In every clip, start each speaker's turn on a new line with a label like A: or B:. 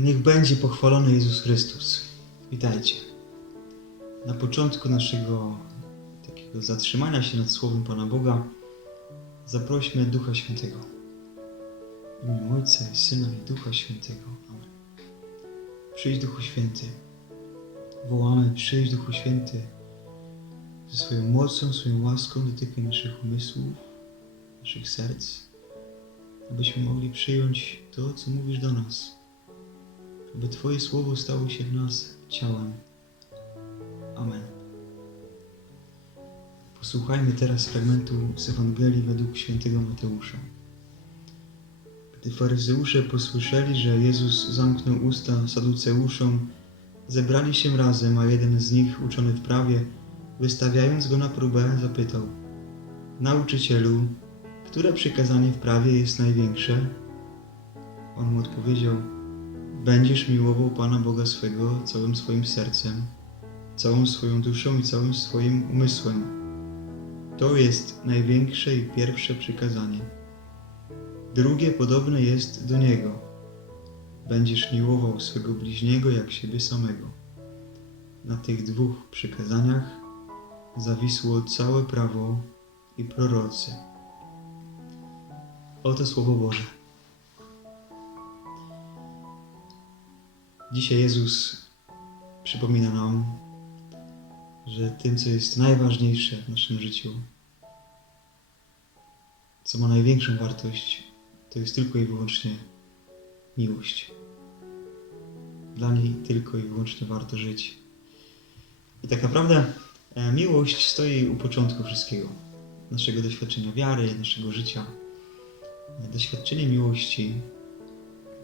A: Niech będzie pochwalony Jezus Chrystus. Witajcie. Na początku naszego takiego zatrzymania się nad Słowem Pana Boga zaprośmy Ducha Świętego. W imię Ojca i Syna i Ducha Świętego. Amen. Przyjdź Duchu Święty. Wołamy, przyjdź Duchu Święty. Ze swoją mocą, swoją łaską dotykaj naszych umysłów, naszych serc, abyśmy mogli przyjąć to, co mówisz do nas aby Twoje słowo stało się w nas ciałem. Amen. Posłuchajmy teraz fragmentu z Ewangelii według świętego Mateusza. Gdy faryzeusze posłyszeli, że Jezus zamknął usta saduceuszom, zebrali się razem, a jeden z nich, uczony w prawie, wystawiając go na próbę, zapytał: Nauczycielu, które przykazanie w prawie jest największe? On mu odpowiedział: Będziesz miłował Pana Boga swego całym swoim sercem, całą swoją duszą i całym swoim umysłem. To jest największe i pierwsze przykazanie. Drugie podobne jest do niego. Będziesz miłował swego bliźniego jak siebie samego. Na tych dwóch przykazaniach zawisło całe prawo i prorocy. Oto Słowo Boże. Dzisiaj Jezus przypomina nam, że tym, co jest najważniejsze w naszym życiu, co ma największą wartość, to jest tylko i wyłącznie miłość. Dla niej tylko i wyłącznie warto żyć. I tak naprawdę e, miłość stoi u początku wszystkiego. Naszego doświadczenia wiary, naszego życia. Doświadczenie miłości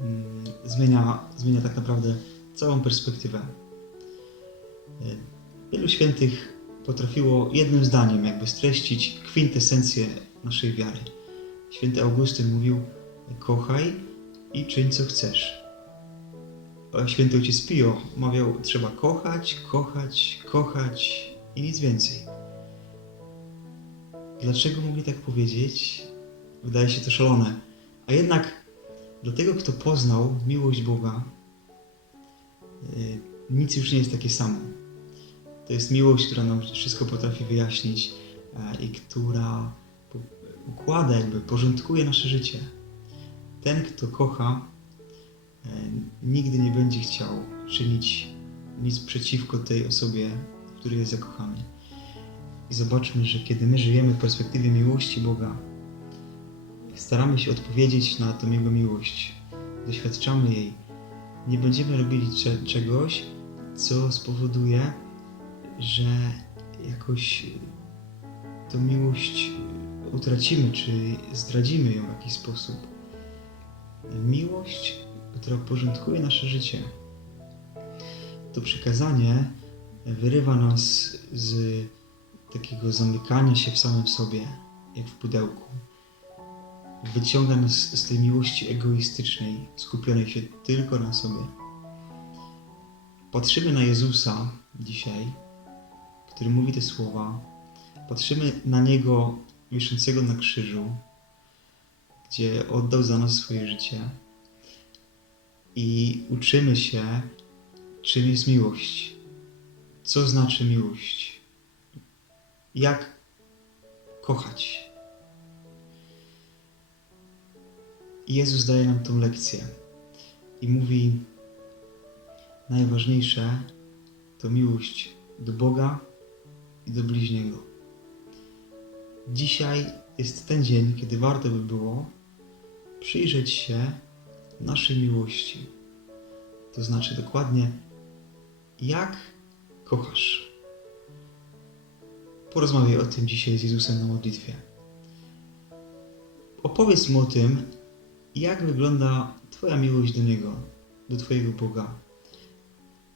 A: mm, zmienia, zmienia tak naprawdę całą perspektywę. E, Wielu świętych potrafiło jednym zdaniem jakby streścić kwintesencję naszej wiary. Święty Augustyn mówił: Kochaj i czyń co chcesz. Święty ojciec Pio mawiał: Trzeba kochać, kochać, kochać i nic więcej. Dlaczego mogli tak powiedzieć? Wydaje się to szalone. A jednak dla tego, kto poznał miłość Boga, y, nic już nie jest takie samo. To jest miłość, która nam wszystko potrafi wyjaśnić i która układa, jakby porządkuje nasze życie. Ten, kto kocha, e, nigdy nie będzie chciał czynić nic przeciwko tej osobie, w której jest zakochany. I zobaczmy, że kiedy my żyjemy w perspektywie miłości Boga, staramy się odpowiedzieć na tą Jego miłość, doświadczamy jej, nie będziemy robili cze- czegoś, co spowoduje, że jakoś tą miłość utracimy, czy zdradzimy ją w jakiś sposób. Miłość, która porządkuje nasze życie. To przykazanie wyrywa nas z takiego zamykania się w samym sobie, jak w pudełku. Wyciąga nas z tej miłości egoistycznej, skupionej się tylko na sobie. Patrzymy na Jezusa dzisiaj, który mówi te słowa. Patrzymy na Niego wiszącego na krzyżu, gdzie oddał za nas swoje życie. I uczymy się, czym jest miłość. Co znaczy miłość? Jak kochać? Jezus daje nam tą lekcję i mówi: Najważniejsze to miłość do Boga i do bliźniego. Dzisiaj jest ten dzień, kiedy warto by było przyjrzeć się naszej miłości. To znaczy dokładnie, jak kochasz. Porozmawiaj o tym dzisiaj z Jezusem na modlitwie. Opowiedz mu o tym, jak wygląda Twoja miłość do Niego, do Twojego Boga.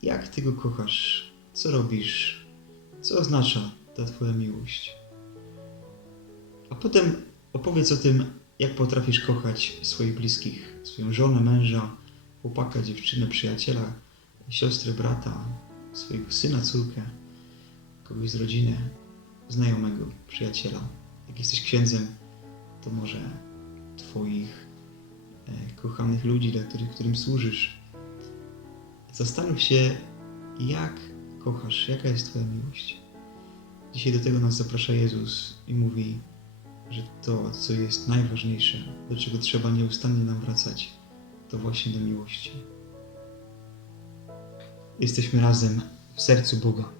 A: Jak Ty Go kochasz? Co robisz? Co oznacza ta Twoja miłość? A potem opowiedz o tym, jak potrafisz kochać swoich bliskich, swoją żonę, męża, chłopaka, dziewczynę, przyjaciela, siostrę, brata, swojego syna, córkę, kogoś z rodziny, znajomego, przyjaciela. Jak jesteś księdzem, to może Twoich kochanych ludzi, dla których, którym służysz, Zastanów się, jak kochasz, jaka jest Twoja miłość. Dzisiaj do tego nas zaprasza Jezus i mówi, że to, co jest najważniejsze, do czego trzeba nieustannie nam wracać, to właśnie do miłości. Jesteśmy razem w sercu Boga.